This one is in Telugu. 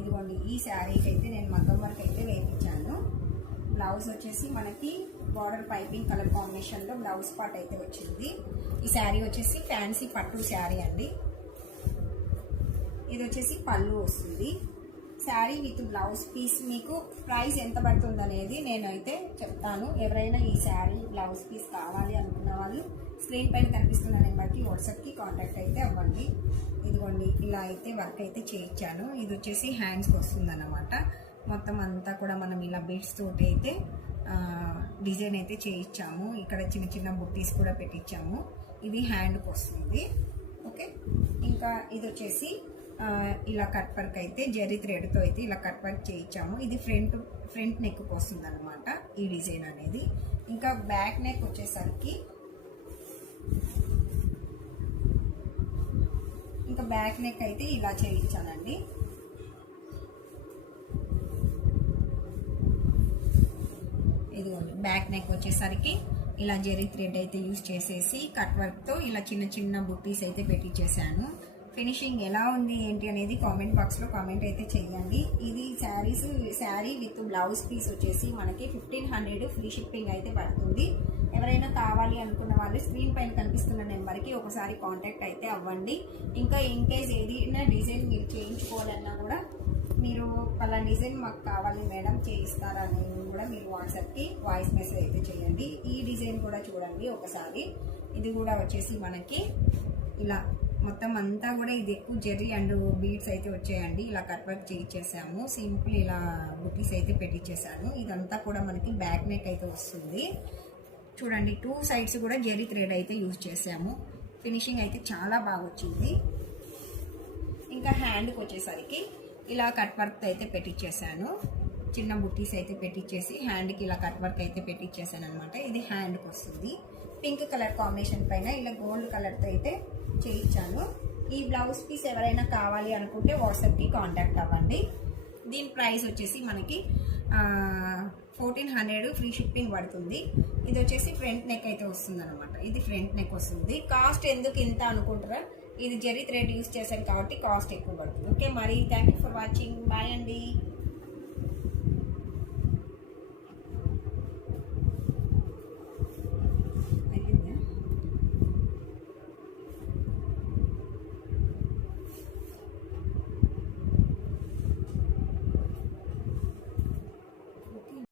ఇదిగోండి ఈ శారీకి అయితే నేను మగ్గం వర్క్ అయితే వేయించాను. బ్లౌజ్ వచ్చేసి మనకి బార్డర్ పైపింగ్ కలర్ కాంబినేషన్లో బ్లౌజ్ పార్ట్ అయితే వచ్చింది. ఈ శారీ వచ్చేసి ఫ్యాన్సీ పట్టు శారీ అండి. ఇది వచ్చేసి పళ్ళు వస్తుంది. శారీ విత్ బ్లౌజ్ పీస్ మీకు ప్రైస్ ఎంత పడుతుంది అనేది నేనైతే చెప్తాను. ఎవరైనా ఈ శారీ బ్లౌజ్ పీస్ కావాలి అనుకున్న వాళ్ళు స్క్రీన్ పైన కనిపిస్తున్న నెంబర్కి వాట్సాప్కి కాంటాక్ట్ అయితే అవ్వండి. ఇదిగోండి ఇలా అయితే వర్క్ అయితే చేయించాను. ఇది వచ్చేసి హ్యాండ్స్కి వస్తుంది అన్నమాట. మొత్తం అంతా కూడా మనం ఇలా బీడ్స్ తోటి అయితే డిజైన్ అయితే చేయించాము. ఇక్కడ చిన్న చిన్న బుట్టీస్ కూడా పెట్టించాము. ఇది హ్యాండ్కి వస్తుంది. ఓకే, ఇంకా ఇది వచ్చేసి ఇలా కట్ వర్క్ అయితే జెర్రీ థ్రెడ్తో అయితే ఇలా కట్ వర్క్ చేయించాము. ఇది ఫ్రంట్ నెక్కి వస్తుంది అనమాట ఈ డిజైన్ అనేది. ఇంకా బ్యాక్ నెక్ వచ్చేసరికి ఇంకా బ్యాక్ నెక్ అయితే ఇలా చేయించానండి. ఇదిగోండి బ్యాక్ నెక్ వచ్చేసరికి ఇలా జెర్రీ థ్రెడ్ అయితే యూజ్ చేసేసి కట్ వర్క్తో ఇలా చిన్న చిన్న బుట్టీస్ అయితే పెట్టించేసాను. ఫినిషింగ్ ఎలా ఉంది ఏంటి అనేది కామెంట్ బాక్స్లో కామెంట్ అయితే చేయండి. ఇది శారీ విత్ బ్లౌజ్ పీస్ వచ్చేసి మనకి 1500 ఫ్రీ షిప్పింగ్ అయితే పడుతుంది. ఎవరైనా కావాలి అనుకున్న వాళ్ళు స్క్రీన్ పైన కనిపిస్తున్న నెంబర్కి ఒకసారి కాంటాక్ట్ అయితే అవ్వండి. ఇంకా ఇన్ కేస్ ఏదైనా డిజైన్ మీరు చేయించుకోవాలన్నా కూడా మీరు పలానా డిజైన్ మాకు కావాలి మేడం చేయిస్తారా అనేది కూడా మీరు వాట్సాప్కి వాయిస్ మెసేజ్ అయితే చేయండి. ఈ డిజైన్ కూడా చూడండి ఒకసారి. ఇది కూడా వచ్చేసి మనకి ఇలా మొత్తం అంతా కూడా ఇది ఎక్కువ జెర్రీ అండ్ బీడ్స్ అయితే వచ్చాయండి. ఇలా కట్ వర్క్ చేయించేసాము. సింపుల్ ఇలా బుటీస్ అయితే పెట్టించేసాను. ఇదంతా కూడా మనకి బ్యాక్ నెక్ అయితే వస్తుంది. చూడండి 2 సైడ్స్ కూడా జెర్రీ థ్రెడ్ అయితే యూజ్ చేసాము. ఫినిషింగ్ అయితే చాలా బాగా వచ్చింది. ఇంకా హ్యాండ్కి వచ్చేసరికి ఇలా కట్ వర్క్ అయితే పెట్టించేసాను. చిన్న బుట్టీస్ అయితే పెట్టించేసి హ్యాండ్కి ఇలా కట్ వర్క్ అయితే పెట్టించేసాను అనమాట. ఇది హ్యాండ్కి వస్తుంది. పింక్ కలర్ కాంబినేషన్ పైన ఇలా గోల్డ్ కలర్తో అయితే చేయించాను. ఈ బ్లౌజ్ పీస్ ఎవరైనా కావాలి అనుకుంటే వాట్సాప్కి కాంటాక్ట్ అవ్వండి. దీని ప్రైస్ వచ్చేసి మనకి 1400 ఫ్రీ షిప్పింగ్ పడుతుంది. ఇది వచ్చేసి ఫ్రంట్ నెక్ అయితే వస్తుంది అనమాట. ఇది ఫ్రంట్ నెక్ వస్తుంది. కాస్ట్ ఎందుకు ఇంత అనుకుంటారా, ఇది జెర్రీ థ్రెడ్ యూజ్ చేశాను కాబట్టి కాస్ట్ ఎక్కువ పడుతుంది. ఓకే, మరి thank you for watching. Bye అండి.